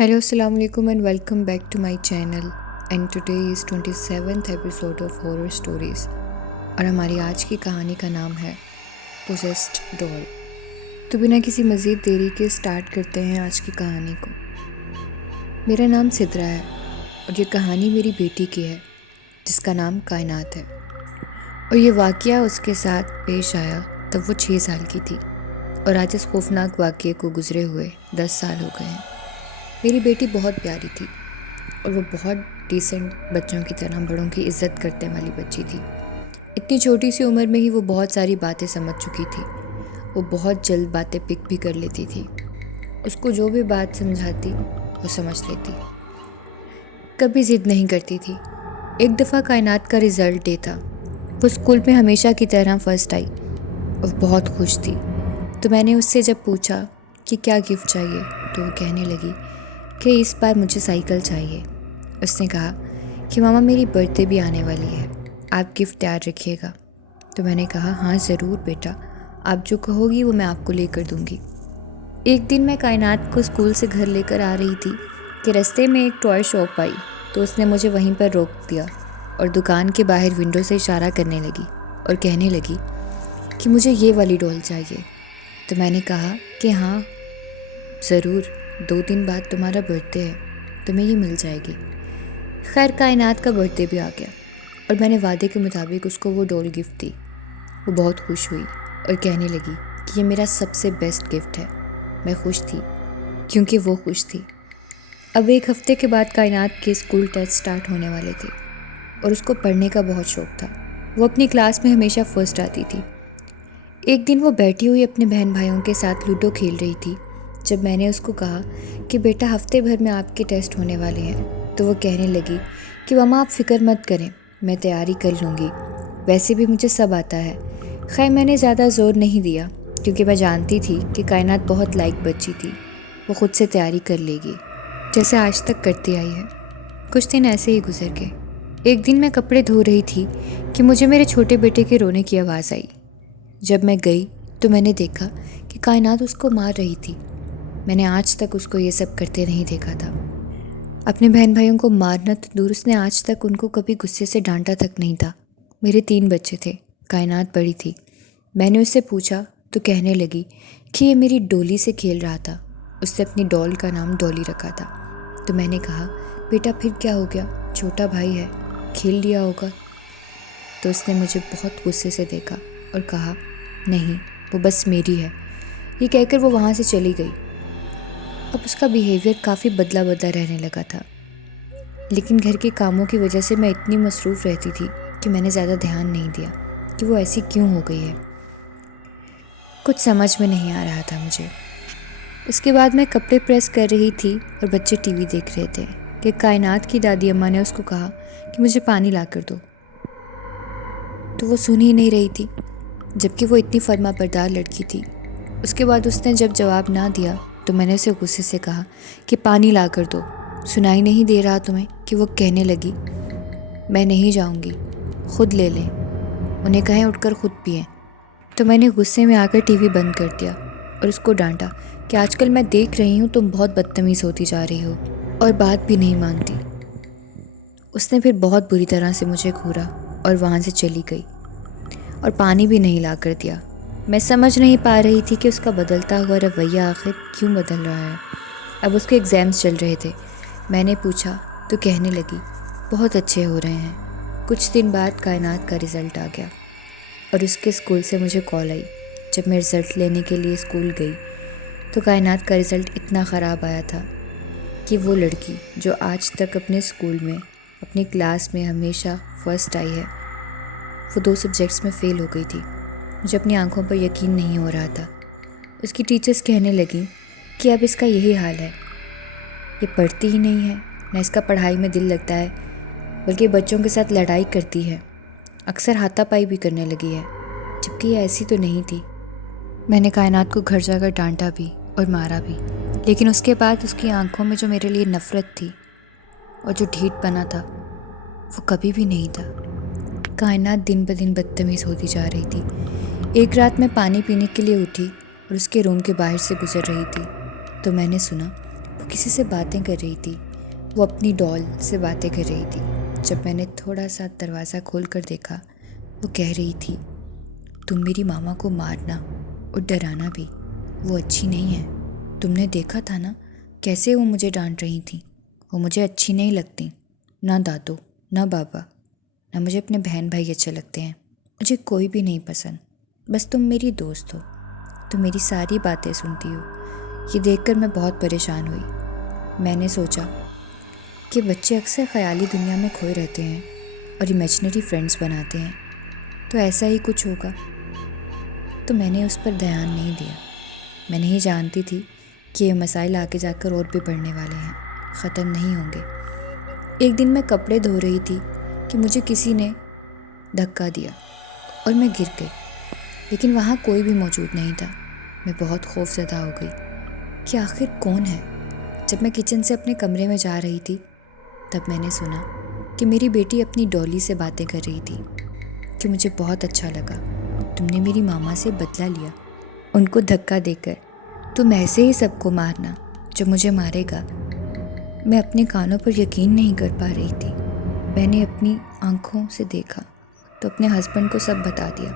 Hello, Assalamu alaikum and welcome back to my channel. And today is 27th episode of Horror Stories. اور ہماری آج کی کہانی کا نام ہے Possessed Doll. تو بنا کسی مزید دیری کے سٹارٹ کرتے ہیں آج کی کہانی کو. میرا نام سدرا ہے اور یہ کہانی میری بیٹی کی ہے جس کا نام کائنات ہے. اور یہ واقعہ اس کے ساتھ پیش آیا تب وہ 6 سال کی تھی اور آج اس خوفناک واقعے کو گزرے ہوئے 10 سال ہو گئے ہیں. میری بیٹی بہت پیاری تھی اور وہ بہت ڈیسنٹ بچوں کی طرح بڑوں کی عزت کرنے والی بچی تھی. اتنی چھوٹی سی عمر میں ہی وہ بہت ساری باتیں سمجھ چکی تھی. وہ بہت جلد باتیں پک بھی کر لیتی تھی. اس کو جو بھی بات سمجھاتی وہ سمجھ لیتی. کبھی ضد نہیں کرتی تھی. ایک دفعہ کائنات کا رزلٹ ڈے تھا. وہ اسکول میں ہمیشہ کی طرح فرسٹ آئی اور بہت خوش تھی. تو میں نے اس سے جب پوچھا کہ کیا گفٹ چاہیے تو وہ کہنے لگی کہ اس بار مجھے سائیکل چاہیے. اس نے کہا کہ ماما میری برتھ ڈے بھی آنے والی ہے, آپ گفٹ تیار رکھیے گا. تو میں نے کہا ہاں ضرور بیٹا, آپ جو کہو گی وہ میں آپ کو لے کر دوں گی. ایک دن میں کائنات کو اسکول سے گھر لے کر آ رہی تھی کہ رستے میں ایک ٹوائے شاپ آئی تو اس نے مجھے وہیں پر روک دیا اور دکان کے باہر ونڈو سے اشارہ کرنے لگی اور کہنے لگی کہ مجھے یہ والی ڈول چاہیے. تو میں نے کہا کہ ہاں ضرور, 2 دن بعد تمہارا برتھ ڈے ہے, تمہیں یہ مل جائے گی. خیر کائنات کا برتھ ڈے بھی آ گیا اور میں نے وعدے کے مطابق اس کو وہ ڈول گفٹ دی. وہ بہت خوش ہوئی اور کہنے لگی کہ یہ میرا سب سے بیسٹ گفٹ ہے. میں خوش تھی کیونکہ وہ خوش تھی. اب 1 ہفتے کے بعد کائنات کے اسکول ٹیسٹ سٹارٹ ہونے والے تھے اور اس کو پڑھنے کا بہت شوق تھا. وہ اپنی کلاس میں ہمیشہ فرسٹ آتی تھی. ایک دن وہ بیٹھی ہوئی اپنے بہن بھائیوں کے ساتھ لوڈو کھیل رہی تھی جب میں نے اس کو کہا کہ بیٹا ہفتے بھر میں آپ کے ٹیسٹ ہونے والے ہیں. تو وہ کہنے لگی کہ ماما آپ فکر مت کریں, میں تیاری کر لوں گی, ویسے بھی مجھے سب آتا ہے. خیر میں نے زیادہ زور نہیں دیا کیونکہ میں جانتی تھی کہ کائنات بہت لائق بچی تھی, وہ خود سے تیاری کر لے گی جیسے آج تک کرتی آئی ہے. کچھ دن ایسے ہی گزر گئے. ایک دن میں کپڑے دھو رہی تھی کہ مجھے میرے چھوٹے بیٹے کے رونے کی آواز آئی. جب میں گئی تو میں نے دیکھا کہ کائنات اس کو مار رہی تھی. میں نے آج تک اس کو یہ سب کرتے نہیں دیکھا تھا. اپنے بہن بھائیوں کو مارنا تو دور, اس نے آج تک ان کو کبھی غصے سے ڈانٹا تک نہیں تھا. میرے 3 بچے تھے, کائنات بڑی تھی. میں نے اس سے پوچھا تو کہنے لگی کہ یہ میری ڈولی سے کھیل رہا تھا. اس نے اپنی ڈول کا نام ڈولی رکھا تھا. تو میں نے کہا بیٹا پھر کیا ہو گیا, چھوٹا بھائی ہے, کھیل لیا ہوگا. تو اس نے مجھے بہت غصے سے دیکھا اور کہا نہیں وہ بس میری ہے. یہ کہہ کر وہ وہاں سے چلی گئی. اب اس کا بیہیویئر کافی بدلا رہنے لگا تھا, لیکن گھر کے کاموں کی وجہ سے میں اتنی مصروف رہتی تھی کہ میں نے زیادہ دھیان نہیں دیا کہ وہ ایسی کیوں ہو گئی ہے. کچھ سمجھ میں نہیں آ رہا تھا مجھے. اس کے بعد میں کپڑے پریس کر رہی تھی اور بچے ٹی وی دیکھ رہے تھے کہ کائنات کی دادی اماں نے اس کو کہا کہ مجھے پانی لا کر دو. تو وہ سن ہی نہیں رہی تھی جبکہ وہ اتنی فرما بردار لڑکی تھی. اس کے بعد اس نے جب جواب نہ دیا تو میں نے اسے غصے سے کہا کہ پانی لا کر دو, سنائی نہیں دے رہا تمہیں. کہ وہ کہنے لگی میں نہیں جاؤں گی, خود لے لیں, انہیں کہیں اٹھ کر خود پئیں. تو میں نے غصے میں آ کر ٹی وی بند کر دیا اور اس کو ڈانٹا کہ آج کل میں دیکھ رہی ہوں تم بہت بدتمیز ہوتی جا رہی ہو اور بات بھی نہیں مانتی. اس نے پھر بہت بری طرح سے مجھے گھورا اور وہاں سے چلی گئی اور پانی بھی نہیں لا کر دیا. میں سمجھ نہیں پا رہی تھی کہ اس کا بدلتا ہوا رویہ آخر کیوں بدل رہا ہے. اب اس کے ایگزامز چل رہے تھے. میں نے پوچھا تو کہنے لگی بہت اچھے ہو رہے ہیں. کچھ دن بعد کائنات کا رزلٹ آ گیا اور اس کے اسکول سے مجھے کال آئی. جب میں رزلٹ لینے کے لیے اسکول گئی تو کائنات کا رزلٹ اتنا خراب آیا تھا کہ وہ لڑکی جو آج تک اپنے اسکول میں اپنی کلاس میں ہمیشہ فرسٹ آئی ہے وہ 2 سبجیکٹس میں فیل ہو گئی تھی. مجھے اپنی آنکھوں پر یقین نہیں ہو رہا تھا. اس کی ٹیچرز کہنے لگیں کہ اب اس کا یہی حال ہے, یہ پڑھتی ہی نہیں ہے, نہ اس کا پڑھائی میں دل لگتا ہے بلکہ بچوں کے ساتھ لڑائی کرتی ہے, اکثر ہاتھا پائی بھی کرنے لگی ہے, جبکہ یہ ایسی تو نہیں تھی. میں نے کائنات کو گھر جا کر ڈانٹا بھی اور مارا بھی, لیکن اس کے بعد اس کی آنکھوں میں جو میرے لیے نفرت تھی اور جو ڈھیٹ بنا تھا وہ کبھی بھی نہیں تھا. کائنات دن بدن بدتمیز ہوتی جا رہی تھی. ایک رات میں پانی پینے کے لیے اٹھی اور اس کے روم کے باہر سے گزر رہی تھی تو میں نے سنا کسی سے باتیں کر رہی تھی، وہ اپنی ڈال سے باتیں کر رہی تھی۔ جب میں نے تھوڑا سا دروازہ کھول کر دیکھا، وہ کہہ رہی تھی، تم میری ماما کو مارنا اور ڈرانا بھی، وہ اچھی نہیں ہے۔ تم نے دیکھا تھا نا کیسے وہ مجھے ڈانٹ رہی تھیں، وہ مجھے اچھی نہیں لگتی، نہ دادو نہ بابا، نہ مجھے اپنے بہن بھائی اچھے لگتے ہیں، مجھے کوئی بھی نہیں پسند، بس تم میری دوست ہو، تم میری ساری باتیں سنتی ہو۔ یہ دیکھ کر میں بہت پریشان ہوئی۔ میں نے سوچا کہ بچے اکثر خیالی دنیا میں کھوئے رہتے ہیں اور امیجنری فرینڈز بناتے ہیں، تو ایسا ہی کچھ ہوگا۔ تو میں نے اس پر دھیان نہیں دیا۔ میں نہیں جانتی تھی کہ یہ مسائل آگے جا کر اور بھی بڑھنے والے ہیں، ختم نہیں ہوں گے۔ ایک دن میں کپڑے دھو رہی تھی کہ مجھے کسی نے دھکا دیا اور میں گر گئی، لیکن وہاں کوئی بھی موجود نہیں تھا۔ میں بہت خوف زدہ ہو گئی کہ آخر کون ہے۔ جب میں کچن سے اپنے کمرے میں جا رہی تھی، تب میں نے سنا کہ میری بیٹی اپنی ڈولی سے باتیں کر رہی تھی کہ مجھے بہت اچھا لگا، تم نے میری ماما سے بدلہ لیا ان کو دھکا دے کر، تم ایسے ہی سب کو مارنا جو مجھے مارے گا۔ میں اپنے کانوں پر یقین نہیں کر پا رہی تھی۔ میں نے اپنی آنکھوں سے دیکھا تو اپنے ہسبینڈ کو سب بتا دیا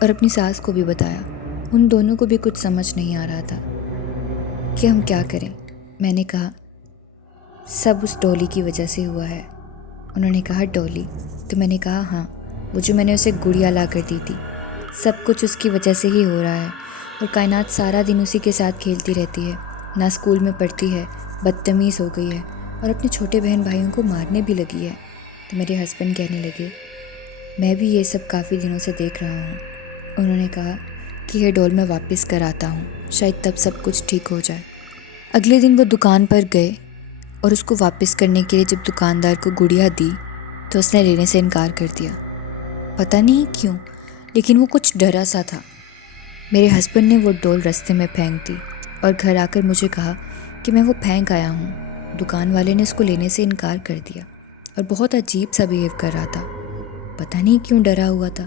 اور اپنی ساس کو بھی بتایا۔ ان دونوں کو بھی کچھ سمجھ نہیں آ رہا تھا کہ ہم کیا کریں۔ میں نے کہا سب اس ڈولی کی وجہ سے ہوا ہے۔ انہوں نے کہا ڈولی؟ تو میں نے کہا ہاں، وہ جو میں نے اسے گڑیا لا کر دی تھی، سب کچھ اس کی وجہ سے ہی ہو رہا ہے، اور کائنات سارا دن اسی کے ساتھ کھیلتی رہتی ہے، نہ اسکول میں پڑھتی ہے، بدتمیز ہو گئی ہے اور اپنے چھوٹے بہن بھائیوں کو مارنے بھی لگی ہے۔ تو میرے ہسبینڈ کہنے لگے میں بھی یہ سب کافی دنوں سے دیکھ رہا ہوں۔ انہوں نے کہا کہ یہ ڈول میں واپس کر آتا ہوں، شاید تب سب کچھ ٹھیک ہو جائے۔ اگلے دن وہ دکان پر گئے اور اس کو واپس کرنے کے لیے جب دکاندار کو گڑیا دی تو اس نے لینے سے انکار کر دیا۔ پتہ نہیں کیوں، لیکن وہ کچھ ڈرا سا تھا۔ میرے ہسبینڈ نے وہ ڈول رستے میں پھینک دی اور گھر آ کر مجھے کہا کہ میں وہ پھینک آیا ہوں۔ دکان والے نے اس کو لینے سے انکار کر دیا اور بہت عجیب سا بیہیو کر رہا تھا، پتہ نہیں کیوں ڈرا ہوا تھا۔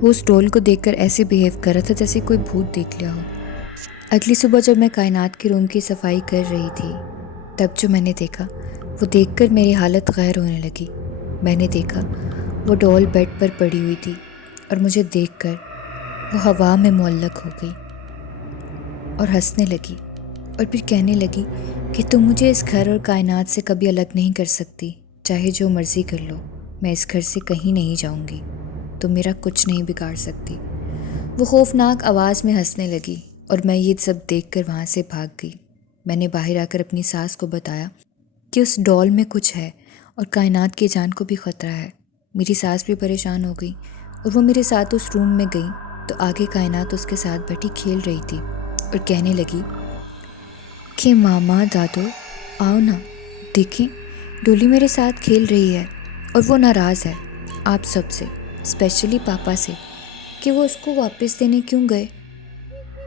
وہ اس ڈول کو دیکھ کر ایسے بیہیو کر رہا تھا جیسے کوئی بھوت دیکھ لیا ہو۔ اگلی صبح جب میں کائنات کے روم کی صفائی کر رہی تھی، تب جو میں نے دیکھا وہ دیکھ کر میری حالت غیر ہونے لگی۔ میں نے دیکھا وہ ڈول بیڈ پر پڑی ہوئی تھی اور مجھے دیکھ کر وہ ہوا میں معلق ہو گئی اور ہنسنے لگی اور پھر کہنے لگی کہ تم مجھے اس گھر اور کائنات سے کبھی الگ نہیں کر سکتی، چاہے جو مرضی کر لو، میں اس گھر سے کہیں نہیں جاؤں گی، تم میرا کچھ نہیں بگاڑ سکتی۔ وہ خوفناک آواز میں ہنسنے لگی اور میں یہ سب دیکھ کر وہاں سے بھاگ گئی۔ میں نے باہر آ کر اپنی ساس کو بتایا کہ اس ڈول میں کچھ ہے اور کائنات کی جان کو بھی خطرہ ہے۔ میری ساس بھی پریشان ہو گئی اور وہ میرے ساتھ اس روم میں گئی تو آگے کائنات اس کے ساتھ بیٹھی کھیل رہی تھی اور کہنے لگی کہ ماما دادو آؤ نا، دیکھیں ڈولی میرے ساتھ کھیل رہی ہے اور وہ ناراض ہے آپ سب سے، اسپیشلی پاپا سے، کہ وہ اس کو واپس دینے کیوں گئے،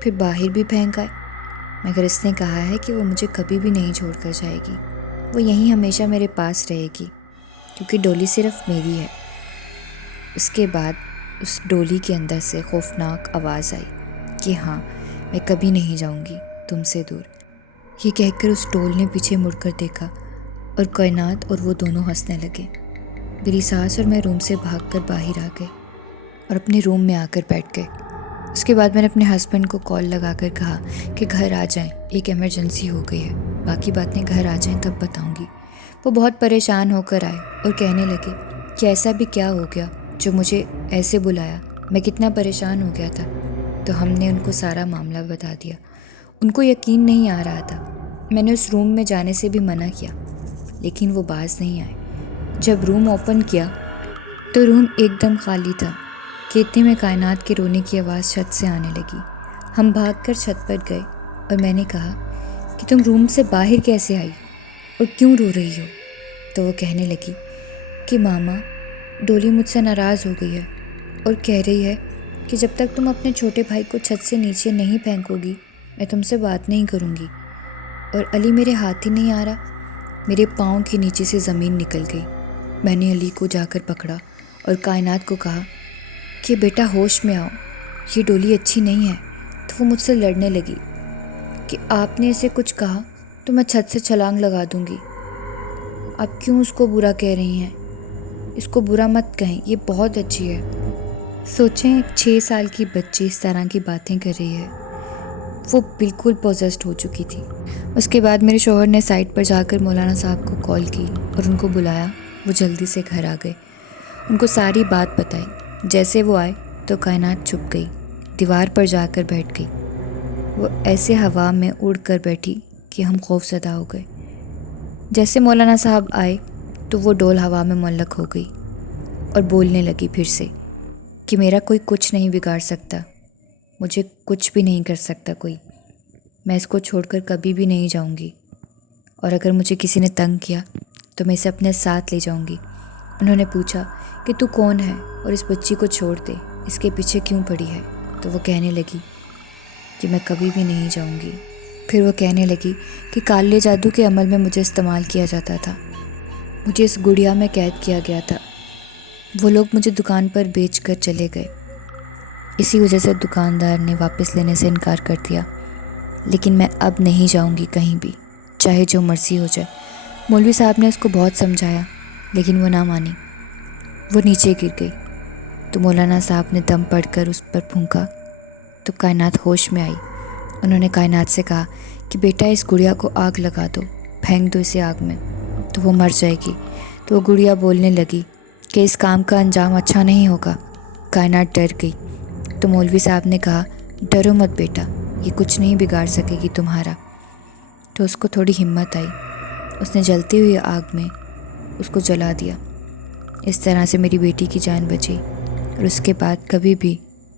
پھر باہر بھی پھینک آئے، مگر اس نے کہا ہے کہ وہ مجھے کبھی بھی نہیں چھوڑ کر جائے گی، وہ یہیں ہمیشہ میرے پاس رہے گی کیونکہ ڈولی صرف میری ہے۔ اس کے بعد اس ڈولی کے اندر سے خوفناک آواز آئی کہ ہاں میں کبھی نہیں جاؤں گی تم سے دور۔ یہ کہہ کر اس ڈول نے پیچھے مڑ کر دیکھا اور کائنات اور وہ دونوں ہنسنے لگے۔ میری ساس اور میں روم سے بھاگ کر باہر آ گئے اور اپنے روم میں آ کر بیٹھ گئے۔ اس کے بعد میں نے اپنے ہسبینڈ کو کال لگا کر کہا کہ گھر آ جائیں، ایک ایمرجنسی ہو گئی ہے، باقی باتیں گھر آ جائیں تب بتاؤں گی۔ وہ بہت پریشان ہو کر آئے اور کہنے لگے کہ ایسا بھی کیا ہو گیا جو مجھے ایسے بلایا، میں کتنا پریشان ہو گیا تھا۔ تو ہم نے ان کو سارا معاملہ بتا دیا۔ ان کو یقین نہیں آ رہا تھا۔ میں نے اس روم میں جانے سے بھی منع کیا، لیکن وہ باز نہیں آئے۔ جب روم اوپن کیا تو روم ایک دم خالی تھا کہ اتنے میں کائنات کے رونے کی آواز چھت سے آنے لگی۔ ہم بھاگ کر چھت پر گئے اور میں نے کہا کہ تم روم سے باہر کیسے آئی اور کیوں رو رہی ہو؟ تو وہ کہنے لگی کہ ماما ڈولی مجھ سے ناراض ہو گئی ہے اور کہہ رہی ہے کہ جب تک تم اپنے چھوٹے بھائی کو چھت سے نیچے نہیں پھینکو گی میں تم سے بات نہیں کروں گی، اور علی میرے ہاتھ ہی نہیں آ رہا، میرے پاؤں کے نیچے سے زمین نکل گئی۔ میں نے علی کو جا کر پکڑا اور کائنات کو کہا کہ بیٹا ہوش میں آؤ، یہ ڈولی اچھی نہیں ہے۔ تو وہ مجھ سے لڑنے لگی کہ آپ نے اسے کچھ کہا تو میں چھت سے چھلانگ لگا دوں گی۔ آپ کیوں اس کو برا کہہ رہی ہیں؟ اس کو برا مت کہیں، یہ بہت اچھی ہے۔ سوچیں 6 سال کی بچی اس طرح کی باتیں کر رہی ہے۔ وہ بالکل پوزیسڈ ہو چکی تھی۔ اس کے بعد میرے شوہر نے سائٹ پر جا کر مولانا صاحب کو کال کی اور ان کو بلایا۔ وہ جلدی سے گھر آ گئے، ان کو ساری بات بتائی۔ جیسے وہ آئے تو کائنات چھپ گئی، دیوار پر جا کر بیٹھ گئی۔ وہ ایسے ہوا میں اڑ کر بیٹھی کہ ہم خوف زدہ ہو گئے۔ جیسے مولانا صاحب آئے تو وہ ڈول ہوا میں معلق ہو گئی اور بولنے لگی پھر سے کہ میرا کوئی کچھ نہیں بگاڑ سکتا، مجھے کچھ بھی نہیں کر سکتا کوئی، میں اس کو چھوڑ کر کبھی بھی نہیں جاؤں گی، اور اگر مجھے کسی نے تنگ کیا تو میں اسے اپنے ساتھ لے جاؤں گی۔ انہوں نے پوچھا کہ تو کون ہے اور اس بچی کو چھوڑ دے، اس کے پیچھے کیوں پڑی ہے؟ تو وہ کہنے لگی کہ میں کبھی بھی نہیں جاؤں گی۔ پھر وہ کہنے لگی کہ کالے جادو کے عمل میں مجھے استعمال کیا جاتا تھا، مجھے اس گڑیا میں قید کیا گیا تھا، وہ لوگ مجھے دکان پر بیچ کر چلے گئے، اسی وجہ سے دکاندار نے واپس لینے سے انکار کر دیا، لیکن میں اب نہیں جاؤں گی کہیں بھی، چاہے جو مرضی ہو جائے۔ مولوی صاحب نے اس کو بہت سمجھایا لیکن وہ نہ مانی، وہ نیچے گر گئی۔ تو مولانا صاحب نے دم پڑھ کر اس پر پھونکا تو کائنات ہوش میں آئی۔ انہوں نے کائنات سے کہا کہ بیٹا اس گڑیا کو آگ لگا دو، پھینک دو اسے آگ میں تو وہ مر جائے گی۔ تو وہ گڑیا بولنے لگی کہ اس کام کا انجام اچھا نہیں ہوگا۔ کائنات ڈر گئی تو مولوی صاحب نے کہا ڈرو مت بیٹا، یہ کچھ نہیں بگاڑ سکے گی تمہارا۔ تو اس کو تھوڑی ہمت آئی، اس نے جلتی ہوئی آگ میں اس کو جلا دیا۔ اس طرح سے میری بیٹی کی جان بچی، اور اس کے بعد کبھی بھی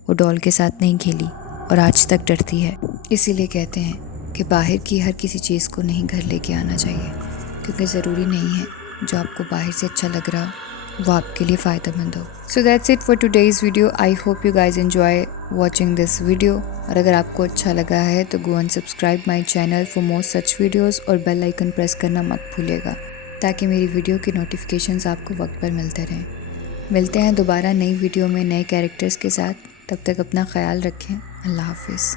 وہ ڈول کے ساتھ نہیں کھیلی اور آج تک ڈرتی ہے۔ اسی لیے کہتے ہیں کہ باہر کی ہر کسی چیز کو نہیں گھر لے کے آنا چاہیے، کیونکہ ضروری نہیں ہے جو آپ کو باہر سے اچھا لگ رہا وہ آپ کے لیے فائدہ مند ہو۔ So that's it for today's video. I hope you guys enjoy watching this video. اور اگر آپ کو اچھا لگا ہے تو go and subscribe my channel for more such videos اور بیل آئیکن پریس کرنا مت بھولیے گا تاکہ میری ویڈیو کی نوٹیفیکیشنز آپ کو وقت پر ملتے رہیں۔ ملتے ہیں دوبارہ نئی ویڈیو میں نئے کیریکٹرز کے ساتھ، تب تک اپنا خیال رکھیں۔ اللہ حافظ۔